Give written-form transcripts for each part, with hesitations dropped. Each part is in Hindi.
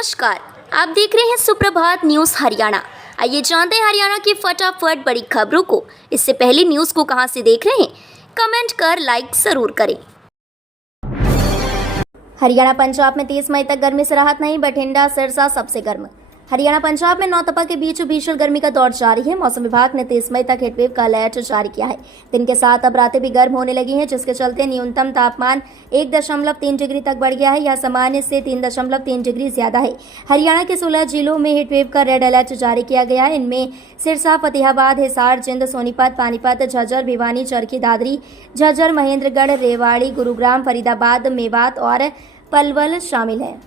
नमस्कार, आप देख रहे हैं सुप्रभात न्यूज़ हरियाणा। आइए जानते हैं हरियाणा की फटाफट बड़ी खबरों को। इससे पहले न्यूज़ को कहां से देख रहे हैं, कमेंट कर लाइक जरूर करें। हरियाणा पंजाब में 30 मई तक गर्मी से राहत नहीं, बठिंडा सिरसा सबसे गर्म। हरियाणा पंजाब में नौतपा के बीच भीषण गर्मी का दौर जारी है। मौसम विभाग ने 30 मई तक हीटवेव का अलर्ट जारी किया है। दिन के साथ अब रातें भी गर्म होने लगी हैं, जिसके चलते न्यूनतम तापमान 1.3 डिग्री तक बढ़ गया है। यह सामान्य से 3.3 डिग्री ज्यादा है। हरियाणा के 16 जिलों में हीटवेव का रेड अलर्ट जारी किया गया है। इनमें सिरसा, फतेहाबाद, हिसार, जिंद, सोनीपत, पानीपत, झज्जर, भिवानी, चरखी दादरी, झज्जर, महेंद्रगढ़, रेवाड़ी, गुरुग्राम, फरीदाबाद, मेवात और पलवल शामिल हैं।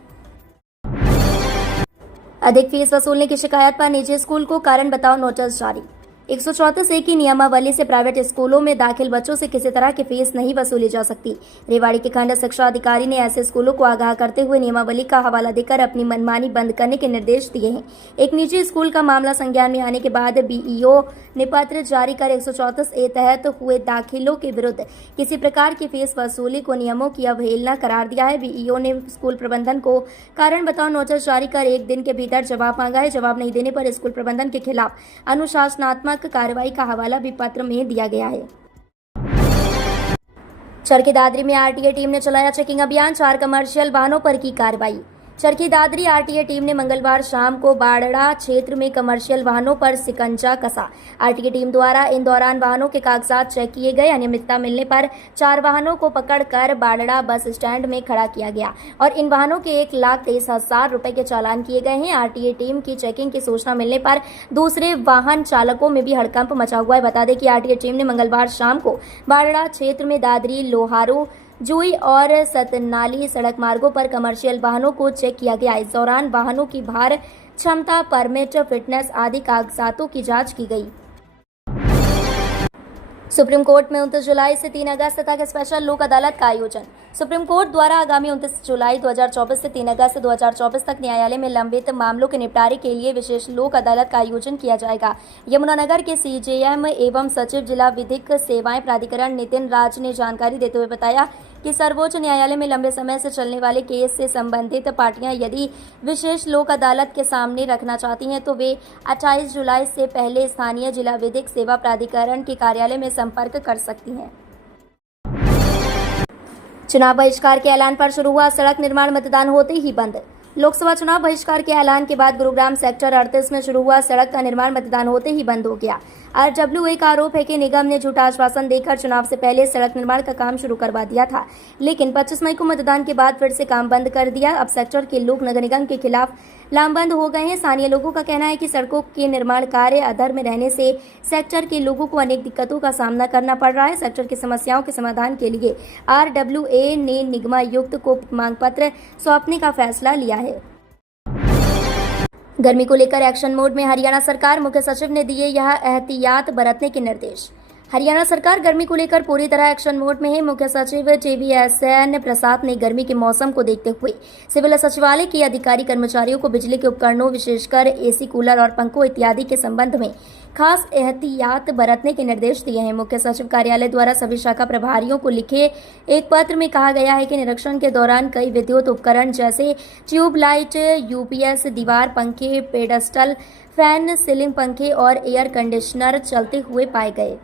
अधिक फीस वसूलने की शिकायत पर निजी स्कूल को कारण बताओ नोटिस जारी। 134A की नियमावली से प्राइवेट स्कूलों में दाखिल बच्चों से किसी तरह की फीस नहीं वसूली जा सकती। रेवाड़ी के खंड शिक्षा अधिकारी ने ऐसे स्कूलों को आगाह करते हुए नियमावली का हवाला देकर अपनी मनमानी बंद करने के निर्देश दिए हैं। एक निजी स्कूल का मामला संज्ञान में आने के बाद बीईओ ने पत्र जारी कर 134A तहत हुए दाखिलों के विरुद्ध किसी प्रकार की फीस वसूली को नियमों की अवहेलना करार दिया है। बीईओ ने स्कूल प्रबंधन को कारण बताओ नोटिस जारी कर 1 दिन के भीतर जवाब मांगा है। जवाब नहीं देने पर स्कूल प्रबंधन के खिलाफ अनुशासनात्मक कार्रवाई का हवाला भी पत्र में दिया गया है। चरखी दादरी में आरटीए टीम ने चलाया चेकिंग अभियान, 4 कमर्शियल वाहनों पर की कार्रवाई। चरखी दादरी आरटीए टीम ने मंगलवार शाम को बाड़ड़ा क्षेत्र में कमर्शियल वाहनों पर शिकंजा कसा। आरटीए टीम द्वारा इन दौरान वाहनों के कागजात चेक किए गए। अनियमितता मिलने पर 4 वाहनों को पकड़कर बाड़ड़ा बस स्टैंड में खड़ा किया गया और इन वाहनों के 1,23,000 रुपए के चालान किए गए हैं। आरटीए टीम की चेकिंग की सूचना मिलने पर दूसरे वाहन चालकों में भी हड़कंप मचा हुआ है। बता दें कि आरटीए टीम ने मंगलवार शाम को बाड़ड़ा क्षेत्र में दादरी, लोहारू, जुई और सतनाली सड़क मार्गों पर कमर्शियल वाहनों को चेक किया गया। इस दौरान वाहनों की भार क्षमता, परमिट, फिटनेस आदि कागजातों की जांच की गई। सुप्रीम कोर्ट में 29 जुलाई से 3 अगस्त तक स्पेशल लोक अदालत का आयोजन। सुप्रीम कोर्ट द्वारा आगामी 29 जुलाई 2024 से 3 अगस्त 2024 तक न्यायालय में लंबित मामलों के निपटारे के लिए विशेष लोक अदालत का आयोजन किया जाएगा। यमुनानगर के सीजेएम एवं सचिव जिला विधिक सेवाएं प्राधिकरण नितिन राज ने जानकारी देते हुए बताया कि सर्वोच्च न्यायालय में लंबे समय से चलने वाले केस से संबंधित पार्टियां यदि विशेष लोक अदालत के सामने रखना चाहती हैं तो वे 28 जुलाई से पहले स्थानीय जिला विधिक सेवा प्राधिकरण के कार्यालय में संपर्क कर सकती हैं। चुनाव बहिष्कार के ऐलान पर शुरू हुआ सड़क निर्माण, मतदान होते ही बंद। लोकसभा चुनाव बहिष्कार के ऐलान के बाद गुरुग्राम सेक्टर 38 में शुरू हुआ सड़क का निर्माण मतदान होते ही बंद हो गया। आरडब्ल्यूए का आरोप है कि निगम ने झूठा आश्वासन देकर चुनाव से पहले सड़क निर्माण का काम शुरू करवा दिया था, लेकिन 25 मई को मतदान के बाद फिर से काम बंद कर दिया। अब सेक्टर के लोग नगर निगम के खिलाफ लामबंद हो गए हैं। स्थानीय लोगों का कहना है कि सड़कों के निर्माण कार्य अधर में रहने से सेक्टर के लोगों को अनेक दिक्कतों का सामना करना पड़ रहा है। सेक्टर की समस्याओं के समाधान के लिए आरडब्ल्यूए ने निगमायुक्त को मांग पत्र सौंपने का फैसला लिया है। गर्मी को लेकर एक्शन मोड में हरियाणा सरकार, मुख्य सचिव ने दिए यह एहतियात बरतने के निर्देश। हरियाणा सरकार गर्मी को लेकर पूरी तरह एक्शन मोड में है। मुख्य सचिव TVSN प्रसाद ने गर्मी के मौसम को देखते हुए सिविल सचिवालय के अधिकारी कर्मचारियों को बिजली के उपकरणों, विशेषकर एसी, कूलर और पंखों इत्यादि के संबंध में खास एहतियात बरतने के निर्देश दिए हैं। मुख्य सचिव कार्यालय द्वारा सभी शाखा प्रभारियों को लिखे एक पत्र में कहा गया है कि निरीक्षण के दौरान कई विद्युत उपकरण जैसे ट्यूबलाइट, यूपीएस, दीवार पंखे, पेडस्टल फैन, सीलिंग पंखे और एयर कंडीशनर चलते हुए पाए गए।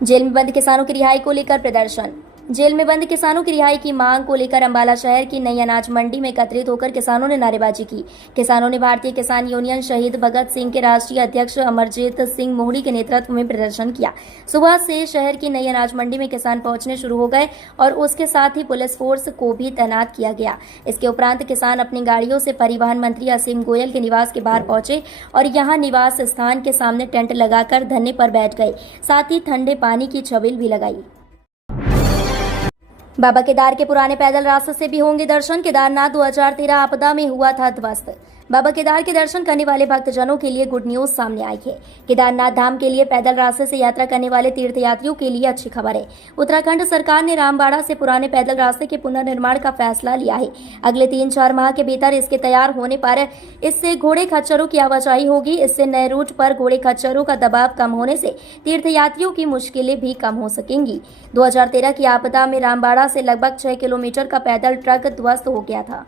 जेल में बंद किसानों की रिहाई को लेकर प्रदर्शन। जेल में बंद किसानों की रिहाई की मांग को लेकर अंबाला शहर की नई अनाज मंडी में एकत्रित होकर किसानों ने नारेबाजी की। किसानों ने भारतीय किसान यूनियन शहीद भगत सिंह के राष्ट्रीय अध्यक्ष अमरजीत सिंह मोहड़ी के नेतृत्व में प्रदर्शन किया। सुबह से शहर की नई अनाज मंडी में किसान पहुंचने शुरू हो गए और उसके साथ ही पुलिस फोर्स को भी तैनात किया गया। इसके उपरांत किसान अपनी गाड़ियों से परिवहन मंत्री असीम गोयल के निवास के बाहर पहुंचे और यहां निवास स्थान के सामने टेंट लगाकर धरने पर बैठ गए। साथ ही ठंडे पानी की छबील भी लगाई। बाबा केदार के पुराने पैदल रास्ते से भी होंगे दर्शन। केदारनाथ 2013 आपदा में हुआ था ध्वस्त। बाबा केदार के दर्शन करने वाले भक्तजनों के लिए गुड न्यूज सामने आई है। केदारनाथ धाम के लिए पैदल रास्ते से यात्रा करने वाले तीर्थयात्रियों के लिए अच्छी खबर है। उत्तराखंड सरकार ने रामबाड़ा से पुराने पैदल रास्ते के पुनर्निर्माण का फैसला लिया है। अगले 3-4 माह के भीतर इसके तैयार होने पर इससे घोड़े खच्चरों की आवाजाही होगी। इससे नए रूट पर घोड़े खच्चरों का दबाव कम होने से तीर्थयात्रियों की मुश्किलें भी कम हो सकेंगी। 2013 की आपदा में रामबाड़ा से लगभग 6 किलोमीटर का पैदल ट्रैक ध्वस्त हो गया था।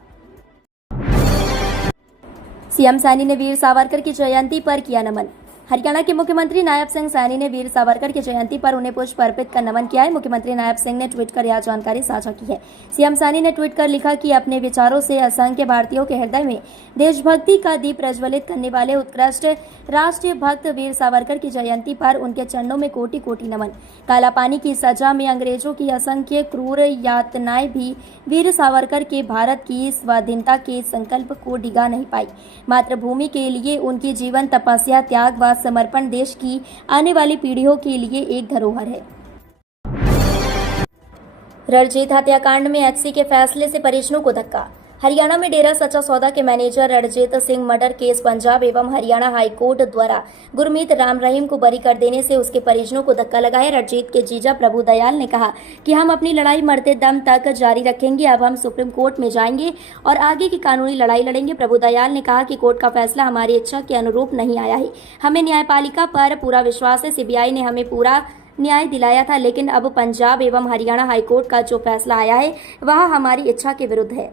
सीएम सैनी ने वीर सावरकर की जयंती पर किया नमन। हरियाणा के मुख्यमंत्री नायब सिंह सैनी ने वीर सावरकर की जयंती पर उन्हें पुष्प अर्पित कर नमन किया है। मुख्यमंत्री नायब सिंह ने ट्वीट कर यह जानकारी साझा की है। सीएम सैनी ने ट्वीट कर लिखा कि अपने विचारों से असंख्य भारतीयों के हृदय में देशभक्ति का दीप प्रज्वलित करने वाले उत्कृष्ट राष्ट्रीय भक्त वीर सावरकर की जयंती पर उनके चरणों में कोटि कोटि नमन। काला पानी की सजा में अंग्रेजों की असंख्य क्रूर यातनाएं भी वीर सावरकर के भारत की स्वाधीनता के संकल्प को डिगा नहीं पाई। मातृभूमि के लिए उनकी जीवन तपस्या, त्याग व समर्पण देश की आने वाली पीढ़ियों के लिए एक धरोहर है। रणजीत हत्याकांड में एचसी के फैसले से परिजनों को धक्का। हरियाणा में डेरा सच्चा सौदा के manager Ranjit Singh murder case Punjab एवं हरियाणा हाईकोर्ट द्वारा गुरमीत राम रहीम को बरी कर देने से उसके परिजनों को धक्का लगा है। रणजीत के जीजा प्रभु दयाल ने कहा कि हम अपनी लड़ाई मरते दम तक जारी रखेंगे। अब हम सुप्रीम कोर्ट में जाएंगे और आगे की कानूनी लड़ाई लड़ेंगे। प्रभु दयाल ने कहा कि कोर्ट का फैसला हमारी इच्छा के अनुरूप नहीं आया है। हमें न्यायपालिका पर पूरा विश्वास है। सीबीआई ने हमें पूरा न्याय दिलाया था, लेकिन अब पंजाब एवं हरियाणा हाईकोर्ट का जो फैसला आया है वह हमारी इच्छा के विरुद्ध है।